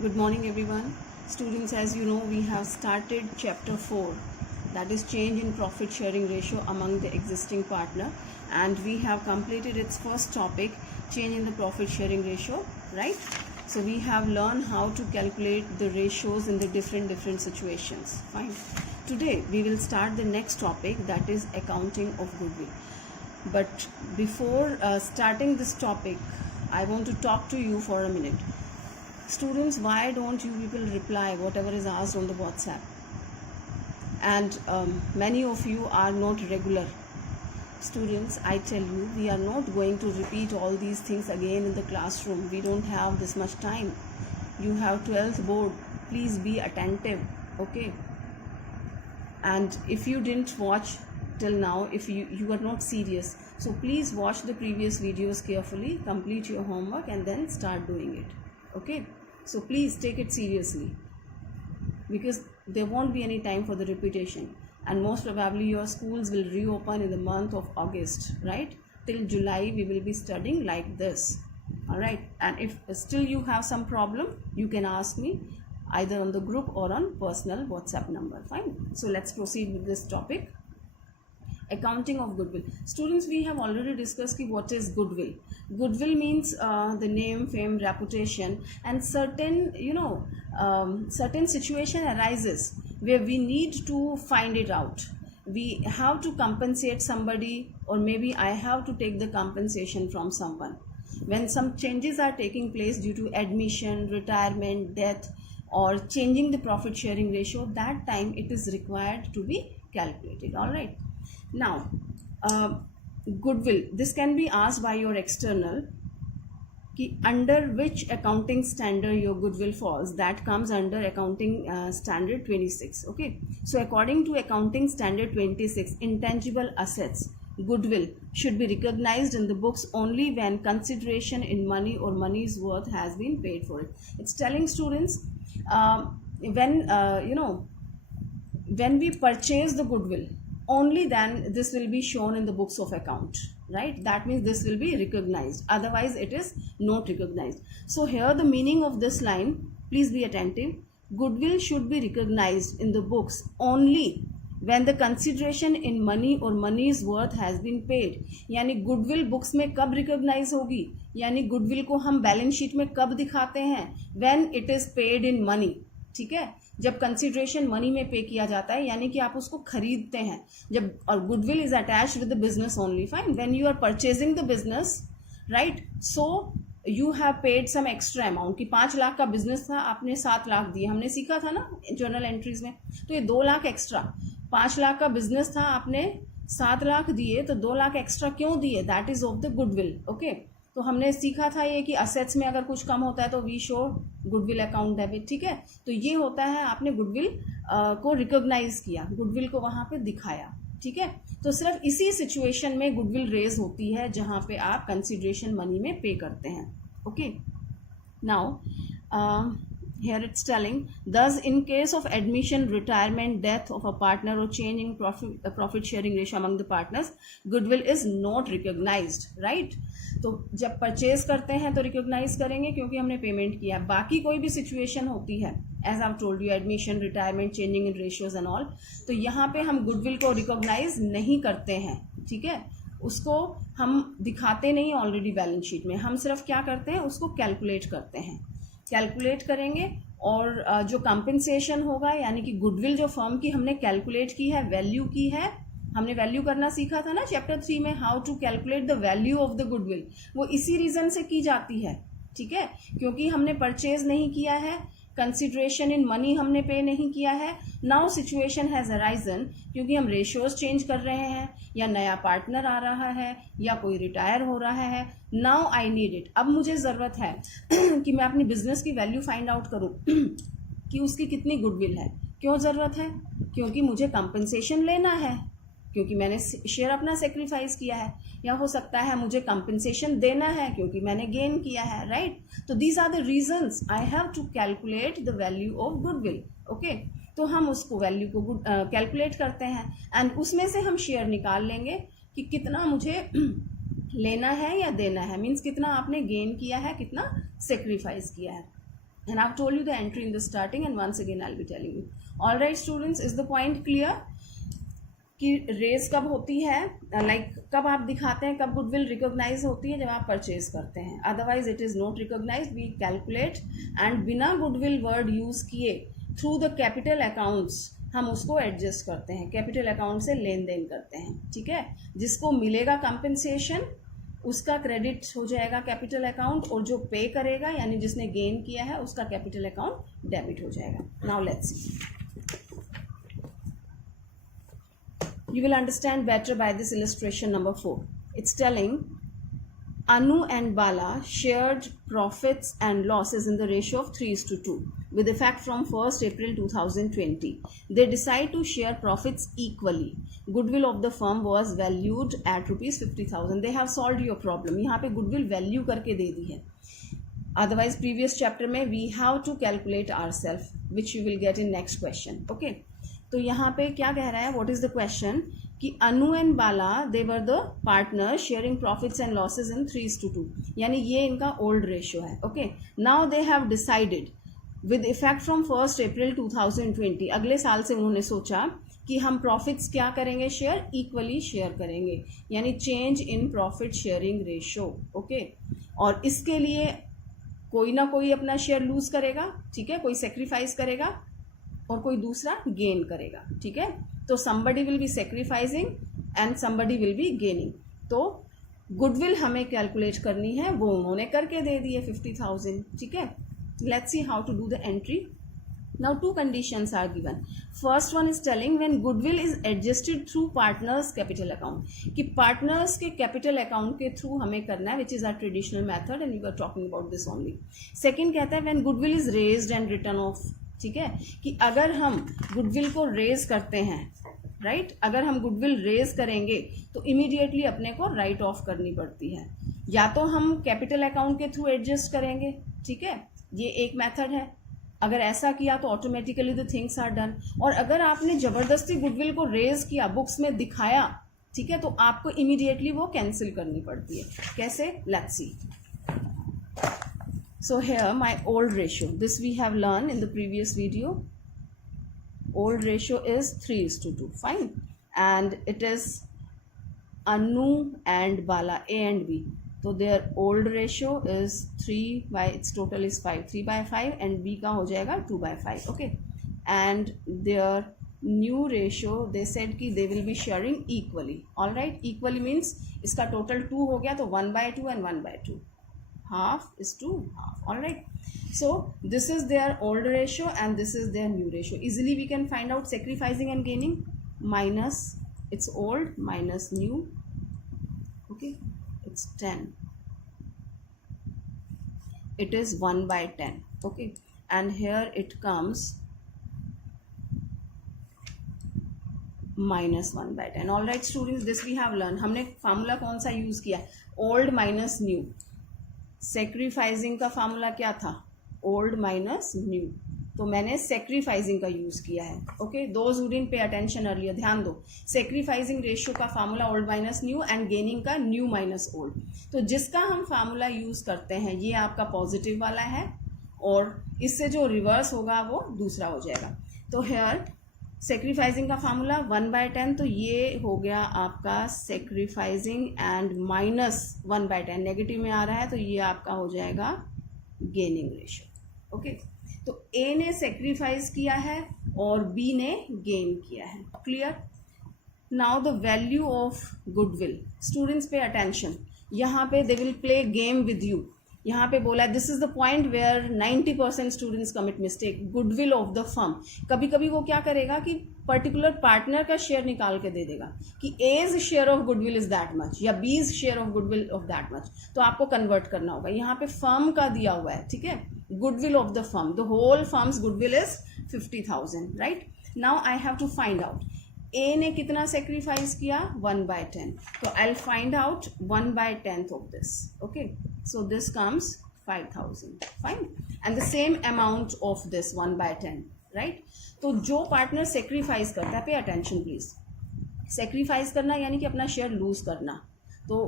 Good morning, everyone. Students, as you know, we have started chapter 4, that is change in profit sharing ratio among the existing partner, and we have completed its first topic, change in the profit sharing ratio, right? So we have learned how to calculate the ratios in the different situations. Fine. Today we will start the next topic, that is accounting of goodwill. But before starting this topic, I want to talk to you for a minute. Students, why don't you people reply whatever is asked on the WhatsApp? And many of you are not regular. Students, I tell you, we are not going to repeat all these things again in the classroom. We don't have this much time. You have 12th board. Please be attentive, okay? And if you didn't watch till now, if you are not serious, so please watch the previous videos carefully, complete your homework, and then start doing it, okay? So please take it seriously, because there won't be any time for the repetition, and most probably your schools will reopen in the month of August, right? Till July we will be studying like this, all right? And if still you have some problem, you can ask me either on the group or on personal WhatsApp number. Fine. So let's proceed with this topic, accounting of goodwill. Students, we have already discussed what is goodwill. Goodwill means the name, fame, reputation, and certain certain situation arises where we need to find it out. We have to compensate somebody, or maybe I have to take the compensation from someone. When some changes are taking place due to admission, retirement, death, or changing the profit sharing ratio, that time it is required to be calculated. All right. Now, goodwill, this can be asked by your external, under which accounting standard your goodwill falls. That comes under accounting standard 26. Okay, so according to accounting standard 26, intangible assets, goodwill, should be recognized in the books only when consideration in money or money's worth has been paid for it. It's telling students, when we purchase the goodwill, only then this will be shown in the books of account, right? That means this will be recognized, otherwise it is not recognized. So here the meaning of this line, please be attentive. Goodwill should be recognized in the books only when the consideration in money or money's worth has been paid. यानी goodwill books में कब recognize होगी, यानी goodwill को हम balance sheet में कब दिखाते हैं? When it is paid in money. ठीक है, जब कंसिडरेशन मनी में पे किया जाता है, यानी कि आप उसको खरीदते हैं जब, और goodwill is attach with the business only. Fine. When you are purchasing the business, right, so you have paid some extra amount. कि 5 लाख का बिजनेस था, आपने 7 लाख दिए. हमने सीखा था ना जर्नल एंट्रीज में, तो ये 2 लाख एक्स्ट्रा. 5 लाख का बिजनेस था, आपने 7 लाख दिए, तो 2 लाख एक्स्ट्रा क्यों दिए? That is of the goodwill. Okay, तो हमने सीखा था ये कि असेट्स में अगर कुछ कम होता है तो we show goodwill account debit. ठीक है, तो ये होता है आपने गुडविल को रिकॉग्नाइज किया, गुडविल को वहां पे दिखाया. ठीक है, तो सिर्फ इसी सिचुएशन में गुडविल रेज होती है जहां पे आप कंसिडरेशन मनी में पे करते हैं. Okay, now here it's telling, thus in case of admission, retirement, death of a partner, or change in profit sharing ratio among the partners, goodwill is not recognized, right? तो जब purchase करते हैं तो recognise करेंगे क्योंकि हमने payment किया. बाकी कोई भी सिचुएशन होती है, as I told you, admission, retirement, changing in ratios and all, तो यहाँ पे हम गुडविल को रिकॉग्नाइज नहीं करते हैं. ठीक है, उसको हम दिखाते नहीं ऑलरेडी बैलेंस शीट में. हम सिर्फ क्या करते हैं, उसको कैलकुलेट करते हैं. कैलकुलेट करेंगे और जो कंपनसेशन होगा, यानी कि गुडविल जो फर्म की हमने कैलकुलेट की है, वैल्यू की है, हमने वैल्यू करना सीखा था ना चैप्टर 3 में, how to calculate the value of the goodwill. वो इसी रीजन से की जाती है. ठीक है, क्योंकि हमने परचेज नहीं किया है, कंसिडरेशन इन मनी हमने पे नहीं किया है. नाउ सिचुएशन हैज अराइजन, क्योंकि हम रेशियोज चेंज कर रहे हैं, या नया पार्टनर आ रहा है, या कोई रिटायर हो रहा है. नाउ आई नीड इट, अब मुझे ज़रूरत है कि मैं अपनी बिजनेस की वैल्यू फाइंड आउट करूं कि उसकी कितनी गुडविल है. क्यों ज़रूरत है? क्योंकि मुझे कंपनसेशन लेना है, क्योंकि मैंने शेयर अपना सेक्रीफाइस किया है, या हो सकता है मुझे कंपनसेशन देना है क्योंकि मैंने गेन किया है, राइट? तो these are the reasons I have to calculate the value of goodwill. Okay, तो हम उसको वैल्यू को कैलकुलेट करते हैं, एंड उसमें से हम शेयर निकाल लेंगे कि कितना मुझे लेना है या देना है, मीन्स कितना आपने गेन किया है, कितना सेक्रीफाइस किया है. and I've told you the entry in the starting, and once again I'll be telling you. All right students, is the point clear कि रेज कब होती है, लाइक कब आप दिखाते हैं, कब गुडविल रिकॉग्नाइज होती है, जब आप परचेज करते हैं, otherwise it is not recognise. We calculate and बिना गुडविल वर्ड यूज किए थ्रू द कैपिटल अकाउंट्स हम उसको एडजस्ट करते हैं, कैपिटल अकाउंट से लेन देन करते हैं. ठीक है, जिसको मिलेगा कंपेंसेशन उसका क्रेडिट हो जाएगा कैपिटल अकाउंट, और जो पे करेगा यानी जिसने गेन किया है उसका कैपिटल अकाउंट डेबिट हो जाएगा. Now let's see, you will understand better by this illustration number 4. It's telling Anu and Bala shared profits and losses in the ratio of 3:2 with effect from 1st April 2020. They decide to share profits equally. Goodwill of the firm was valued at rupees 50,000. They have solved your problem. यहाँ पे goodwill value करके दे दी है. Otherwise previous chapter में we have to calculate ourselves, which you will get in next question. Okay. तो यहाँ पे क्या कह रहा है, व्हाट इज द क्वेश्चन, कि Anu and Bala they were the partner sharing profits and losses in 3:2, यानी ये इनका ओल्ड रेशियो है. Okay, now they have decided with effect from 1st April 2020, अगले साल से उन्होंने सोचा कि हम प्रॉफिट्स क्या करेंगे, शेयर इक्वली शेयर करेंगे, यानी change in profit sharing ratio. Okay, और इसके लिए कोई ना कोई अपना शेयर लूज करेगा, ठीक है, कोई सेक्रीफाइस करेगा और कोई दूसरा गेन करेगा. ठीक है, तो somebody will be sacrificing and somebody will be gaining. तो गुडविल हमें कैलकुलेट करनी है, वो उन्होंने करके दे दी है 50,000. ठीक है, let's see how to do the entry. Now two conditions are given. First one is telling when goodwill is adjusted through partners capital account, कि partners के capital account के through हमें करना है, which is our traditional method and we were talking about this only. Second कहता है when goodwill is raised and written off. ठीक है, कि अगर हम गुडविल को रेज करते हैं, राइट, अगर हम गुडविल रेज करेंगे तो इमीडिएटली अपने को राइट ऑफ करनी पड़ती है, या तो हम कैपिटल अकाउंट के थ्रू एडजस्ट करेंगे. ठीक है, ये एक मेथड है. अगर ऐसा किया तो automatically the things are done. और अगर आपने जबरदस्ती गुडविल को रेज किया, बुक्स में दिखाया, ठीक है, तो आपको इमीडिएटली वो कैंसिल करनी पड़ती है. कैसे, let's see. So here my old ratio, this we have learned in the previous video. Old ratio is 3:2, fine, and it is Anu and Bala, A and B. So their old ratio is 3 by, its total is 5, 3/5, and B का हो जाएगा 2/5. Okay, and their new ratio they said कि they will be sharing equally. All right, equally means इसका total 2 हो गया, तो 1/2 and 1/2. Half is to half. All right, so this is their old ratio and this is their new ratio. Easily we can find out sacrificing and gaining, minus it's old minus new. Okay, it's 10, it is 1/10. Okay, and here it comes minus 1/10. All right students, this we have learned. हमने formula कौन सा use किया, old minus new. Sacrificing का formula क्या था, old minus new, तो मैंने sacrificing का यूज किया है. Okay, those who didn't pay attention earlier, ध्यान दो, सेक्रीफाइजिंग रेशियो का formula old minus new and gaining का न्यू माइनस ओल्ड. तो जिसका हम फार्मूला यूज करते हैं ये आपका पॉजिटिव वाला है, और इससे जो रिवर्स होगा वो दूसरा हो जाएगा. तो हेयर सेक्रीफाइजिंग का फार्मूला 1/10, तो ये हो गया आपका सेक्रीफाइजिंग एंड माइनस 1/10, नेगेटिव में आ रहा है तो ये आपका हो जाएगा गेनिंग रेशियो. ओके, तो ए ने सेक्रीफाइस किया है और बी ने गेन किया है. Clear. Now the value of goodwill, students pay attention, यहाँ पे they will play game with you. यहाँ पे बोला this is the point where 90% students commit mistake. Goodwill of the firm, कभी कभी वो क्या करेगा कि पर्टिकुलर पार्टनर का शेयर निकाल के दे देगा कि as share of goodwill is that much या B's share of goodwill of that much, तो आपको कन्वर्ट करना होगा. यहाँ पे फर्म का दिया हुआ है, ठीक है, goodwill of the firm, the whole firm's goodwill is 50,000. Right, now I have to find out A ने कितना सेक्रीफाइस किया, 1/10, तो I will find out 1/10 of this. Okay, so this comes 5,000, fine, and the same amount of this 1/10, right. तो जो partner sacrifice करता है, pay attention please, sacrifice करना यानी कि अपना शेयर लूज करना, तो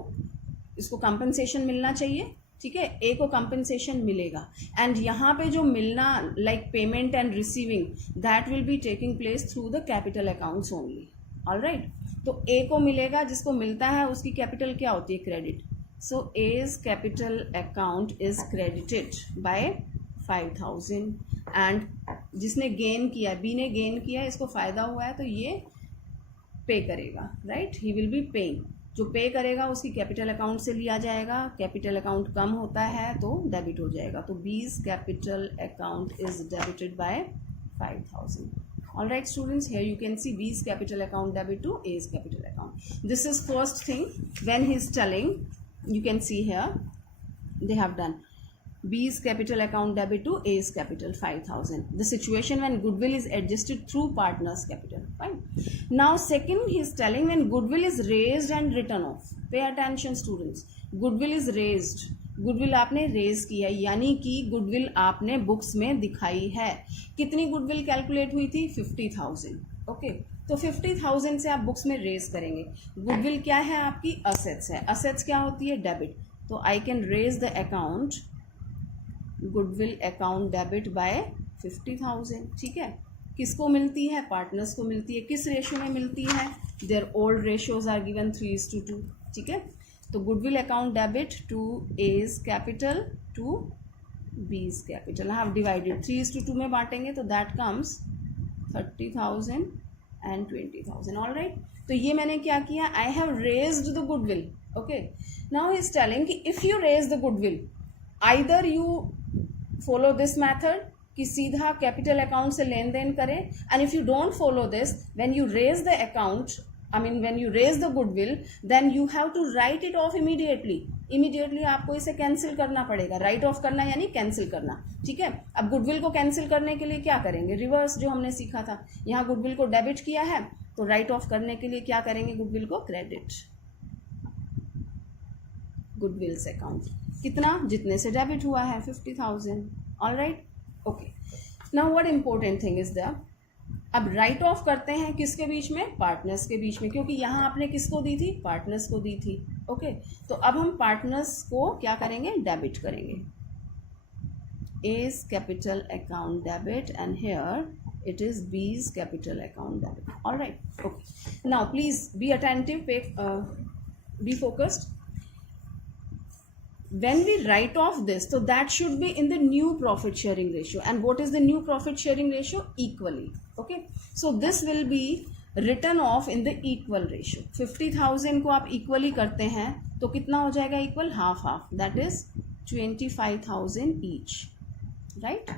इसको कंपनसेशन मिलना चाहिए, ठीक है, ए को कंपनसेशन मिलेगा एंड यहाँ पे जो मिलना like payment and receiving that will be taking place through the capital accounts only. Alright, तो ए को मिलेगा, जिसको मिलता है उसकी कैपिटल क्या होती है, credit. So as capital account is credited by 5000 and जिसने गेन किया, बी ने गेन किया, इसको फायदा हुआ है तो ये पे करेगा. Right, he will be paying. जो पे करेगा उसकी कैपिटल अकाउंट से लिया जाएगा. कैपिटल अकाउंट कम होता है तो डेबिट हो जाएगा. तो बीज capital account is debited bye 5000. Alright students, here you can see B's capital account debit to A's capital account. This is first thing when he is telling, you can see here they have done B's capital account debit to A's capital 5000. The situation when goodwill is adjusted through partners capital. Fine. Now second he is telling when goodwill is raised and written off. Pay attention students. Goodwill is raised. Goodwill आपने raise किया, यानी कि goodwill आपने books में दिखाई है. कितनी goodwill calculate हुई थी, 50,000. ओके, तो 50,000 से आप बुक्स में रेज करेंगे. गुडविल क्या है, आपकी असेट्स है. असेट्स क्या होती है, डेबिट. तो I can raise the account goodwill account debit by 50,000. ठीक है, किसको मिलती है, पार्टनर्स को मिलती है. किस रेशियो में मिलती है, their old ratios are given 3:2. ठीक है, तो goodwill account debit to A's capital to B's capital. I have divided 3:2 में बांटेंगे तो that comes 30,000 and 20,000. All right, तो ये मैंने क्या किया, I have raised the goodwill. Okay, now he is telling कि if you raise the goodwill either you follow this method कि सीधा कैपिटल अकाउंट से लेन देन करें, and if you don't follow this, when you raise the account, when you raise the goodwill, then you have to write it off immediately. Immediately आपको इसे cancel करना पड़ेगा. राइट ऑफ करना यानी कैंसिल करना. ठीक है, अब गुडविल को कैंसिल करने के लिए क्या करेंगे, रिवर्स जो हमने सीखा था. यहाँ गुडविल को डेबिट किया है तो राइट ऑफ करने के लिए क्या करेंगे, गुडविल को क्रेडिट. गुडविल से अकाउंट कितना, जितने से डेबिट हुआ है 50,000. All right, okay. Now what important thing is that, अब राइट ऑफ करते हैं किसके बीच में, पार्टनर्स के बीच में, क्योंकि यहाँ आपने किसको दी थी, पार्टनर्स को दी थी. ओके, तो अब हम पार्टनर्स को क्या करेंगे, डेबिट करेंगे. A's capital account debit and here it is B's capital account debit. All right, okay. Now please be attentive, be focused. When we write off this, so that should be in the new profit sharing ratio. And what is the new profit sharing ratio, equally. Okay, so this will be written off in the equal ratio. 50,000 को आप equally करते हैं तो कितना हो जाएगा, equal half half, that is 25,000 each. Right,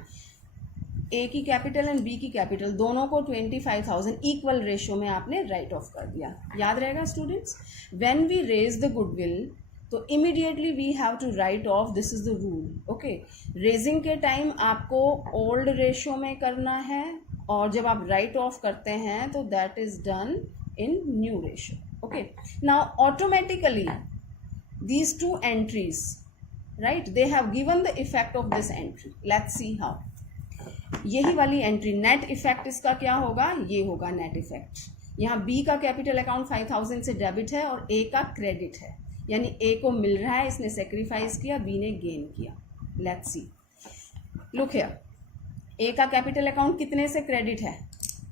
A की capital and B की कैपिटल दोनों को 25,000 इक्वल रेशियो में आपने राइट ऑफ कर दिया. याद रहेगा students, when we raise the goodwill तो immediately we have to write off, this is the rule. Okay, raising के टाइम आपको ओल्ड रेशियो में करना है और जब आप राइट ऑफ करते हैं तो that is done in new ratio. Okay, now automatically these two entries, right, they have given the effect of this entry. Let's see how. यही वाली एंट्री, नेट इफेक्ट इसका क्या होगा, ये होगा नेट इफेक्ट. यहाँ बी का कैपिटल अकाउंट 5,000 से डेबिट है और ए का क्रेडिट है, यानी ए को मिल रहा है, इसने सेक्रीफाइस किया, बी ने गेन किया. Let's see, look here, A का कैपिटल अकाउंट कितने से क्रेडिट है,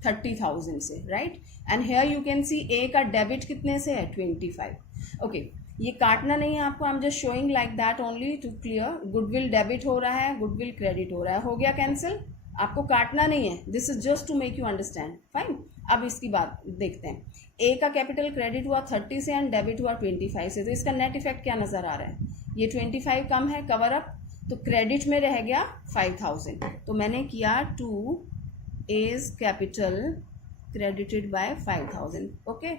30,000 से. Right, and here you can see A का डेबिट कितने से है, 25. ओके, ये काटना नहीं है आपको, I am just showing like that only to clear. Goodwill debit हो रहा है, गुडविल क्रेडिट हो रहा है, हो गया कैंसिल, आपको काटना नहीं है. This is just to make you understand. Fine, अब इसकी बात देखते हैं. ए का कैपिटल क्रेडिट हुआ 30 से एंड डेबिट हुआ 25 से, तो इसका नेट इफेक्ट क्या नजर आ रहा है, ये 25 कम है, कवर अप, तो क्रेडिट में रह गया 5,000. तो मैंने किया to A's capital credited by 5,000. Okay,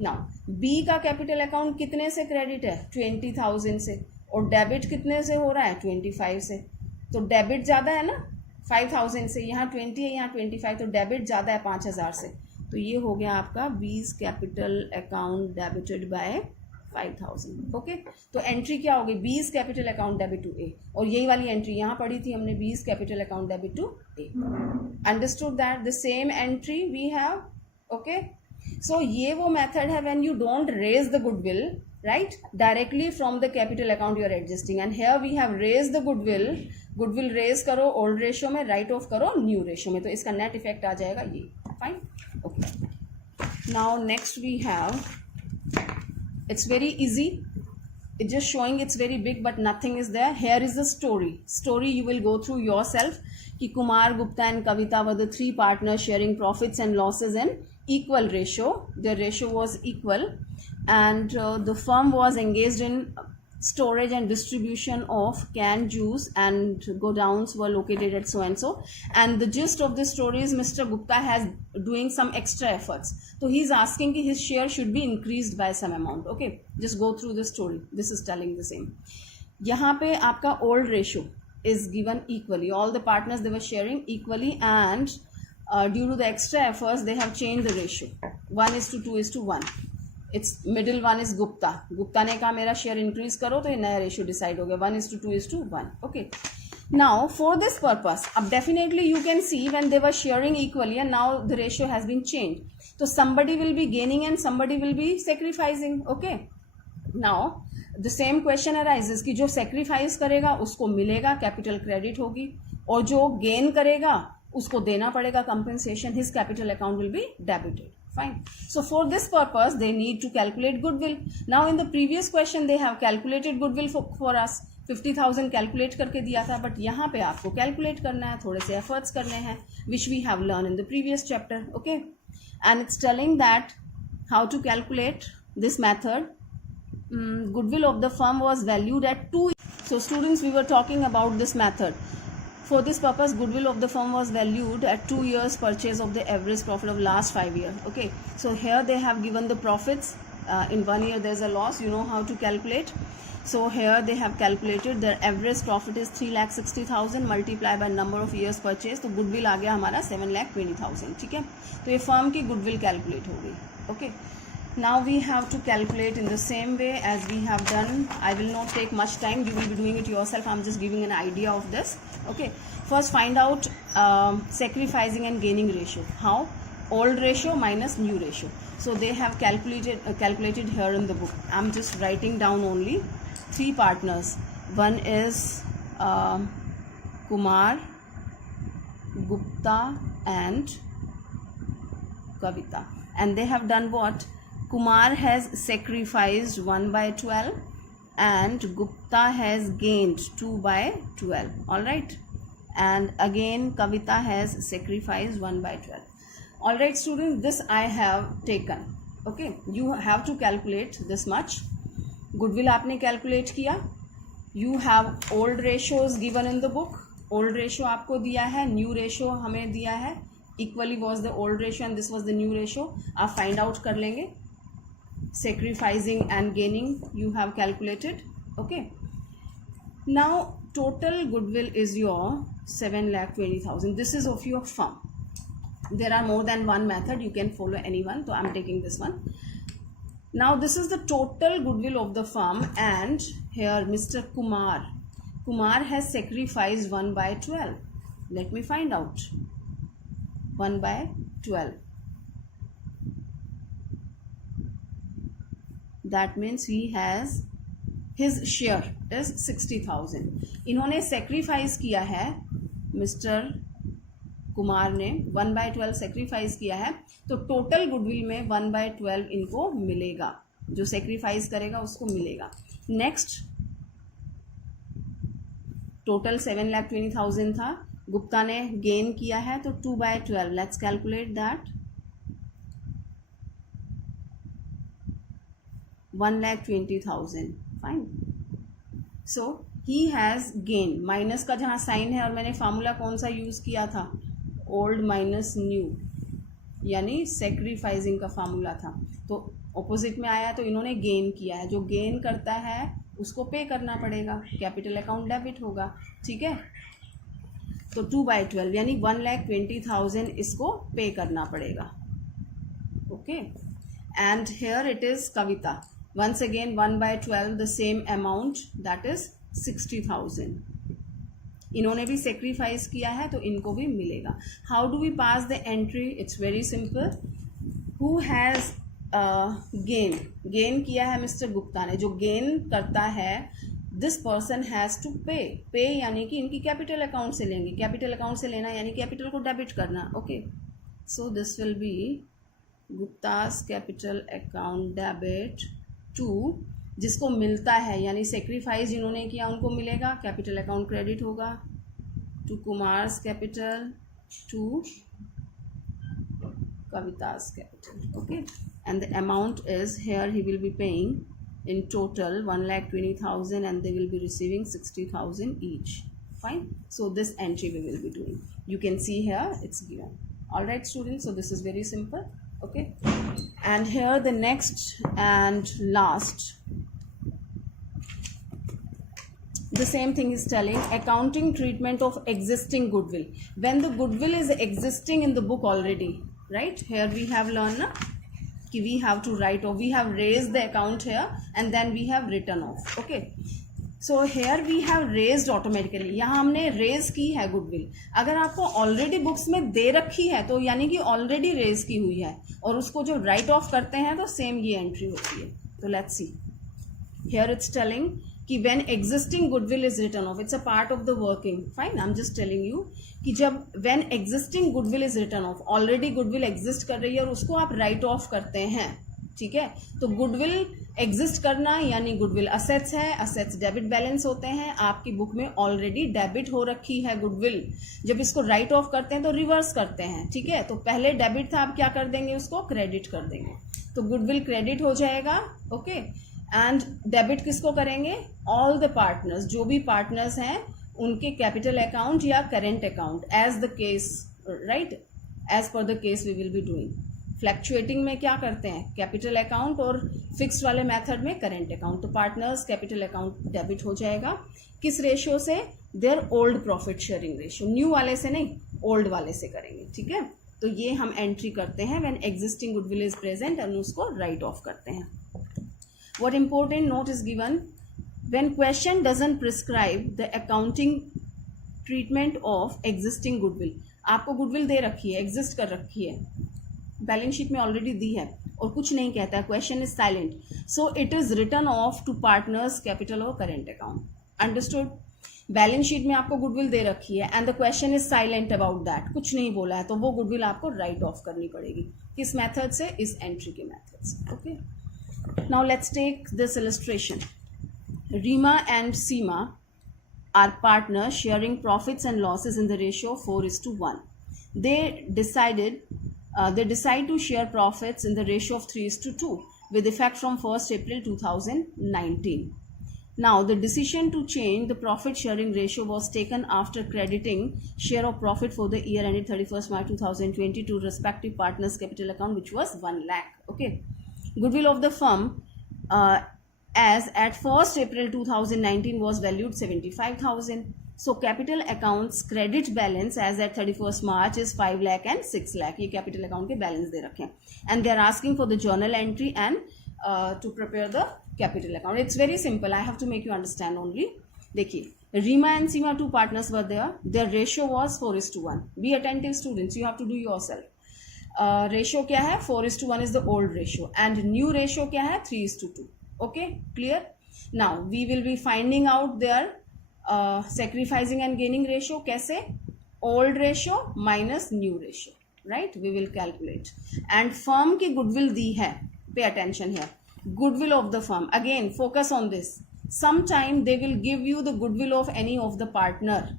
now B का कैपिटल अकाउंट कितने से क्रेडिट है, 20,000 से, और डेबिट कितने से हो रहा है, 25 से. तो डेबिट ज़्यादा है ना 5,000 से, यहाँ 20 है, यहाँ 25, तो डेबिट ज़्यादा है 5,000 से. तो ये हो गया आपका B's capital account debited by 5,000. Okay, तो एंट्री क्या होगी, B's capital account debit to A, और यही वाली एंट्री यहाँ पढ़ी थी हमने, B's capital account debit to A. Understood that the same entry we have. Okay, so ये वो मेथड है when you don't raise the goodwill, right? Directly from the capital account you are adjusting, and here we have raised the goodwill raise करो old ratio में, write off करो new ratio में, तो इसका net effect आ जाएगा ये. Fine. Okay. Now next we have, it's very easy, it's just showing it's very big but nothing is there. Here is the story you will go through yourself. कि Kumar, Gupta and Kavita were the three partners sharing profits and losses in equal ratio. Their ratio was equal, and the firm was engaged in storage and distribution of canned juice, and godowns were located at so and so. And the gist of the story is Mr. Gupta has doing some extra efforts, so he's asking his share should be increased by some amount. Okay, just go through the story. This is telling the same. यहाँ पे आपका old ratio is given equally. All the partners, they were sharing equally, and due to the extra efforts they have changed the ratio. 1:2:1. It's middle one is Gupta. Gupta ने कहा मेरा share increase करो, तो ये नया ratio decide हो गया 1:2:1. Okay. Now for this purpose, अब definitely you can see when they were sharing equally and now the ratio has been changed. So somebody will be gaining and somebody will be sacrificing. Okay. Now the same question arises कि जो sacrifice करेगा उसको मिलेगा, capital credit होगी, और जो gain करेगा उसको देना पड़ेगा compensation, his capital account will be debited. Fine. So for this purpose they need to calculate goodwill. Now in the previous question they have calculated goodwill for us. 50,000 calculate करके दिया था, but यहाँ पे आपको calculate करना है, थोड़े से efforts करने हैं, which we have learned in the previous chapter. Okay. And it's telling that how to calculate this method. Goodwill of the firm was valued at 2. So students, we were talking about this method. For this purpose, goodwill of the firm was valued at 2 years purchase of the average profit of last 5 years. Okay, so here they have given the profits. In 1 year there is a loss, you know how to calculate. So here they have calculated their average profit is 3,60,000 multiplied by number of years purchase. तो goodwill आ गया हमारा 7,20,000. ठीक है, तो ये firm की goodwill calculate हो गई. Okay. Now we have to calculate in the same way as we have done. I will not take much time, you will be doing it yourself. I'm just giving an idea of this. Okay, first find out sacrificing and gaining ratio. How? Old ratio minus new ratio. So they have calculated here in the book. I'm just writing down only 3 partners. One is Kumar, Gupta and Kavita, and they have done what? Kumar has sacrificed 1/12 and Gupta has gained 2/12. Alright, and again Kavita has sacrificed 1/12. Alright students, this I have taken. Okay, you have to calculate this much. Goodwill आपने calculate किया. You have old ratios given in the book. Old ratio आपको दिया है, new ratio हमें दिया है. Equally was the old ratio and this was the new ratio. आप find out कर लेंगे. Sacrificing and gaining you have calculated. Okay, now total goodwill is your 7,20,000. This is of your firm. There are more than one method, you can follow anyone, so I'm taking this one. Now this is the total goodwill of the firm, and here Mr. Kumar has sacrificed 1/12. Let me find out. 1/12. That means he has, his share is 60,000. इन्होंने sacrifice किया है, mister Kumar ने 1/12 sacrifice किया है, तो total goodwill में 1/12 इनको मिलेगा, जो sacrifice करेगा उसको मिलेगा. Next, total 7,20,000 था, गुप्ता ने gain किया है, तो 2/12. Let's calculate that. 1,20,000. Fine. So he has gained. Minus का जहाँ साइन है, और मैंने फार्मूला कौन सा यूज़ किया था? ओल्ड माइनस न्यू, यानी सेक्रीफाइसिंग का फार्मूला था. तो ऑपोजिट में आया, तो इन्होंने गेन किया है. जो गेन करता है उसको पे करना पड़ेगा, कैपिटल अकाउंट डेबिट होगा. ठीक है, तो 2/12 यानी 1,20,000 इसको पे करना पड़ेगा. Okay, and here it is Kavita. Once again 1/12 the same amount, that is 60,000. इन्होंने भी sacrifice किया है तो इनको भी मिलेगा. How do we pass the entry? It's very simple. Who has gain किया है मिस्टर गुप्ता ने. जो गेन करता है दिस पर्सन हैज़ टू पे यानी कि इनकी कैपिटल अकाउंट से लेंगे. कैपिटल अकाउंट से लेना यानी कैपिटल को डेबिट करना. Okay, so this will be Gupta's capital account debit to, जिसको मिलता है यानी सेक्रीफाइस जिन्होंने किया उनको मिलेगा, कैपिटल अकाउंट क्रेडिट होगा to Kumar's capital to Kavita's capital. Okay, and the amount is here he will be paying in total 1,20,000 and they will be receiving 60,000 each. Fine. So this entry we will be doing. You can see here it's given. All right, students. So this is very simple. Okay, and here the next and last. The same thing is telling accounting treatment of existing goodwill. When the goodwill is existing in the book already, right? Here we have learned कि we have to write off. We have raised the account here and then we have written off. Okay. So here we have raised automatically. यहाँ हमने raise की है goodwill. अगर आपको already books में दे रखी है तो यानी कि already raise की हुई है और उसको जो write off करते हैं तो same ये entry होती है. तो let's see. Here it's telling कि when existing goodwill is written off, it's a part of the working. Fine, I'm just telling you कि जब when existing goodwill is written off, already goodwill exist कर रही है और उसको आप write off करते हैं, ठीक है. तो goodwill exist करना यानी goodwill assets है, assets debit balance होते हैं. आपकी बुक में already debit हो रखी है goodwill. जब इसको write off करते हैं तो reverse करते हैं, ठीक है. तो पहले debit था, आप क्या कर देंगे, उसको credit कर देंगे. तो goodwill credit हो जाएगा. ओके, एंड डेबिट किसको करेंगे, ऑल द पार्टनर्स, जो भी पार्टनर्स हैं उनके कैपिटल अकाउंट या current account, as the case, right, as per the case we will be doing. Fluctuating में क्या करते हैं, कैपिटल अकाउंट, और फिक्स्ड वाले मेथड में करेंट अकाउंट. तो पार्टनर्स कैपिटल अकाउंट डेबिट हो जाएगा. किस रेशियो से, their old profit sharing ratio. New वाले से नहीं, ओल्ड वाले से करेंगे, ठीक है. तो ये हम एंट्री करते हैं when existing goodwill is present और उसको राइट ऑफ करते हैं. What important note is given, when question doesn't prescribe the accounting treatment of existing goodwill. आपको goodwill दे रखी है, exist कर रखी है, बैलेंस शीट में ऑलरेडी दी है और कुछ नहीं कहता है, question is silent, so it is return of to partners capital और current account. Understood. Balance sheet में आपको गुडविल दे रखी है and the question is silent about that, कुछ नहीं बोला है, तो वो गुडविल आपको राइट ऑफ करनी पड़ेगी. किस मेथड से, इस एंट्री के मेथड से. Okay, now let's take this illustration. Rima and Seema are partners sharing profits and losses in the ratio 4:1. They decide to share profits in the ratio of 3:2 with effect from 1st April 2019. Now the decision to change the profit sharing ratio was taken after crediting share of profit for the year ended 31st March 2020 to respective partners capital account, which was 1 lakh. Okay. Goodwill of the firm as at 1st April 2019 was valued 75,000. So capital accounts credit balance as at 31st March is 5 lakh and 6 lakh. ये capital account के balance दे रखे हैं. And they are asking for the journal entry and to prepare the capital account. It's very simple. I have to make you understand only. देखिए, Rima and Seema, two partners were there. Their ratio was 4:1. Be attentive students. You have to do yourself. Ratio क्या है, 4:1 is the old ratio and new ratio क्या है, 3:2. Okay, clear. Now we will be finding out their sacrificing and gaining ratio. कैसे, old ratio minus new ratio, right, we will calculate. And firm की goodwill दी है, pay attention here, goodwill of the firm. Again focus on this. Sometime they will give you the goodwill of any of the partner,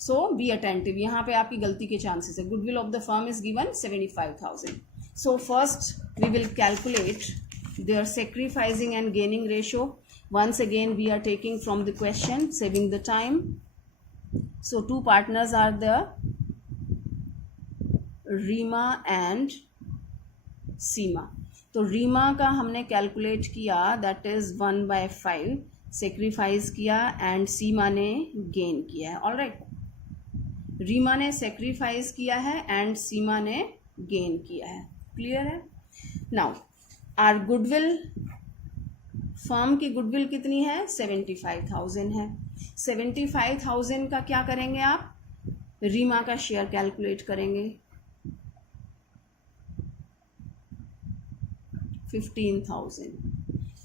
so be attentive. यहाँ पे आपकी गलती के chances है. Goodwill of the firm is given 75,000. So first we will calculate their sacrificing and gaining ratio. Once again we are taking from the question, saving the time. So two partners are the Reema and Seema. तो रीमा का हमने calculate किया, that is 1/5 sacrifice किया and Seema ने gain किया है. All right, Reema ने sacrifice किया है एंड सीमा ने गेन किया है. क्लियर है. नाउ आर गुडविल, फर्म की गुडविल कितनी है, 75,000 है. 75,000 का क्या करेंगे आप, रीमा का शेयर कैलकुलेट करेंगे. 15,000.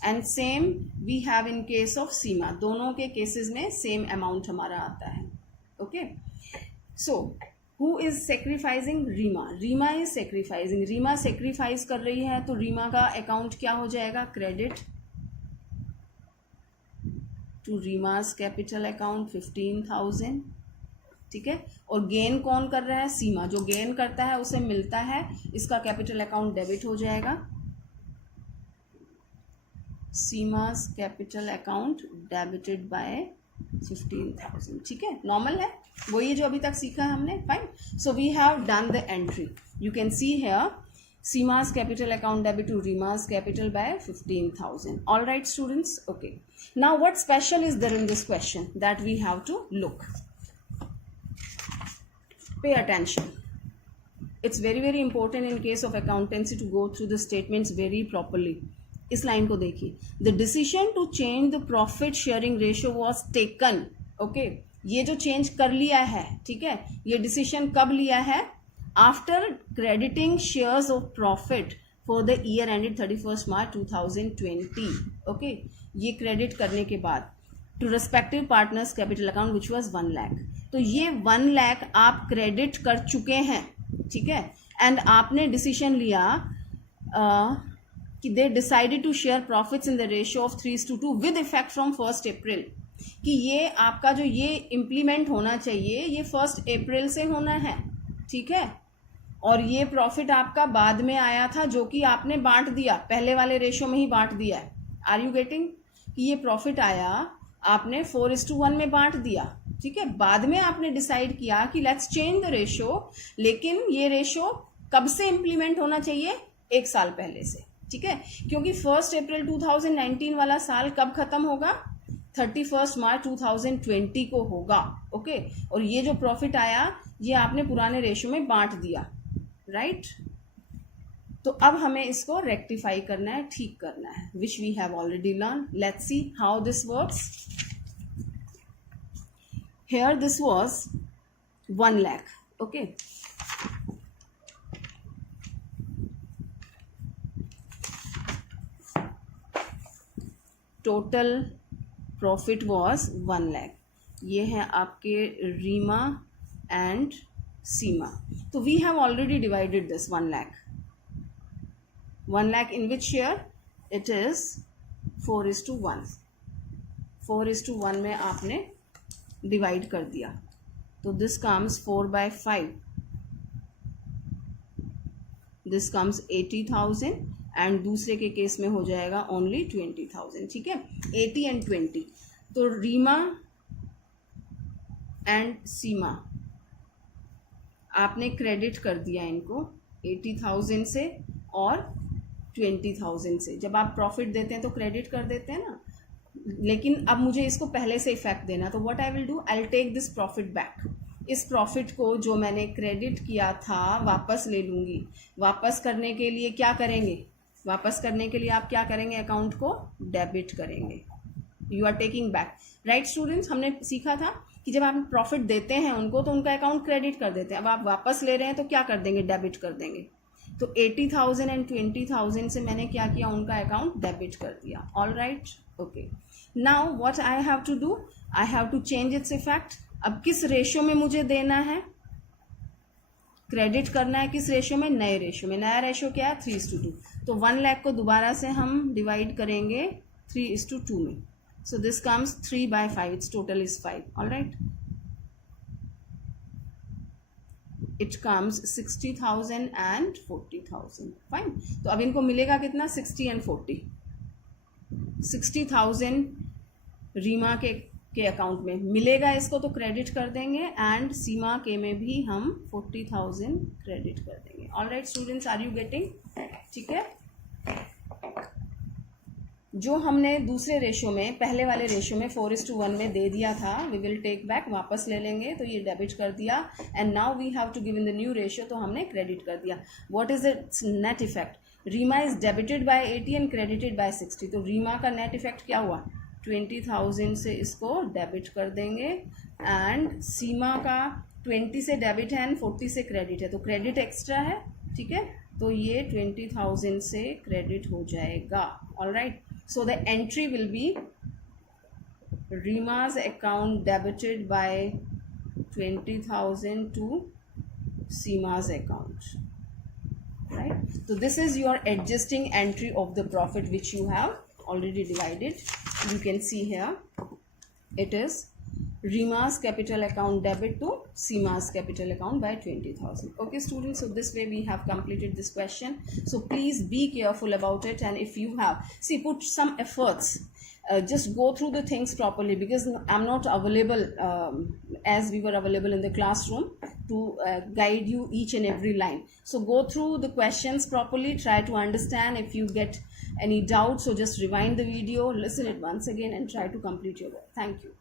And same we have in case of Seema, दोनों के केसेस में सेम अमाउंट हमारा आता है. Okay, so who is sacrificing? Reema. Reema is sacrificing. Reema sacrifice कर रही है, तो रीमा का अकाउंट क्या हो जाएगा? Credit to Reema's capital account 15,000. ठीक है. और गेन कौन कर रहा है? सीमा. जो गेन करता है उसे मिलता है, इसका कैपिटल अकाउंट डेबिट हो जाएगा. Seema's capital account debited bye 15,000. ठीक है, नॉर्मल है, वही जो अभी तक सीखा है हमने. Fine. So we have done the entry. You can see here Seema's capital account debit to Reema's capital by 15,000. All right students. Okay, now what special is there in this question that we have to look. Pay attention. It's very very important in case of accountancy to go through the statements very properly. इस line को देखिए. The decision to change the profit sharing ratio was taken. Okay, ये जो change कर लिया है, ठीक है, ये डिसीजन कब लिया है? After crediting shares of profit for the year ended 31 March 2020. Okay, ये क्रेडिट करने के बाद to respective partners capital account which was 1 lakh. तो ये 1 लाख आप क्रेडिट कर चुके हैं. ठीक है, एंड आपने डिसीजन लिया कि they decided to share profits in the ratio of 3:2 with effect from 1 April. कि ये आपका जो ये इम्प्लीमेंट होना चाहिए ये 1 अप्रैल से होना है. ठीक है, और ये प्रॉफिट आपका बाद में आया था जो कि आपने बांट दिया, पहले वाले रेशियो में ही बांट दिया है. Are you getting? कि ये प्रॉफिट आया, आपने 4:1 में बांट दिया. ठीक है, बाद में आपने डिसाइड किया कि लेट्स चेंज द रेशियो, लेकिन ये रेशियो कब से इम्प्लीमेंट होना चाहिए? 1 साल पहले से. ठीक है, क्योंकि 1 अप्रैल 2019 वाला साल कब खत्म होगा? 31 मार्च 2020 को होगा. ओके, और ये जो प्रॉफिट आया ये आपने पुराने रेशियो में बांट दिया. राइट, तो अब हमें इसको रेक्टिफाई करना है, ठीक करना है, which we have already learn. Let's see how this works. Here this was 1 lakh. Okay, total profit was 1 lakh. ये है आपके रीमा एंड सीमा. तो we have already divided this 1 lakh. 1 lakh in which share? It is 4:1. 4:1 में आपने divide कर दिया, तो this comes 4/5. This comes 80,000 and दूसरे के केस में हो जाएगा ओनली 20,000. ठीक है, 80 and 20. तो रीमा एंड सीमा आपने क्रेडिट कर दिया इनको 80,000 से और 20,000 से. जब आप प्रॉफिट देते हैं तो क्रेडिट कर देते हैं ना, लेकिन अब मुझे इसको पहले से इफेक्ट देना, तो what I will do, I will take this profit back. इस प्रॉफिट को जो मैंने क्रेडिट किया था वापस ले लूँगी. वापस करने के लिए क्या करेंगे? वापस करने के लिए आप क्या करेंगे? अकाउंट को डेबिट करेंगे. You are taking back. Right students, हमने सीखा था कि जब आप प्रॉफिट देते हैं उनको तो उनका अकाउंट क्रेडिट कर देते हैं. अब आप वापस ले रहे हैं तो क्या कर देंगे? डेबिट कर देंगे. तो 80,000 एंड 20,000 से मैंने क्या किया? उनका अकाउंट डेबिट कर दिया. All right. Okay, now what I have to do, I have to change its effect. अब किस रेशियो में मुझे देना है? क्रेडिट करना है किस रेशियो में? नए रेशियो में. नया रेशियो क्या है? 3:2. तो 1 लाख को दोबारा से हम डिवाइड करेंगे 3:2 में. So this comes 3/5. It's total is 5. All right, it comes 60,000 and 40,000. Fine. तो अब इनको मिलेगा कितना? 60 and 40. 60,000 रीमा के अकाउंट में मिलेगा, इसको तो क्रेडिट कर देंगे, एंड सीमा के में भी हम 40,000 क्रेडिट कर देंगे. All right students, are you getting? ठीक है, जो हमने दूसरे रेशियो में, पहले वाले रेशियो में 4:1 में दे दिया था, वी विल टेक बैक, वापस ले लेंगे. तो ये डेबिट कर दिया, and now we have to give in the new ratio, तो हमने क्रेडिट कर दिया. What is its net effect? Reema is debited by 80 and credited by 60. तो रीमा का नेट इफेक्ट क्या हुआ? 20,000 से इसको डेबिट कर देंगे, एंड सीमा का 20 से डेबिट है एंड 40 से क्रेडिट है, तो क्रेडिट एक्स्ट्रा है, ठीक है, तो ये 20,000 से क्रेडिट हो जाएगा. All right, so the entry will be Rima's account debited by 20,000 to Seema's account. Right, so this is your adjusting entry of the profit which you have already divided. You can see here it is Rima's capital account debit to Seema's capital account by 20,000. Okay students, so this way we have completed this question. So please be careful about it, and if you have, see, put some efforts. Just go through the things properly, because I'm not available as we were available in the classroom to guide you each and every line. So go through the questions properly, try to understand. If you get any doubt, so just rewind the video, listen it once again, and try to complete your work. Thank you.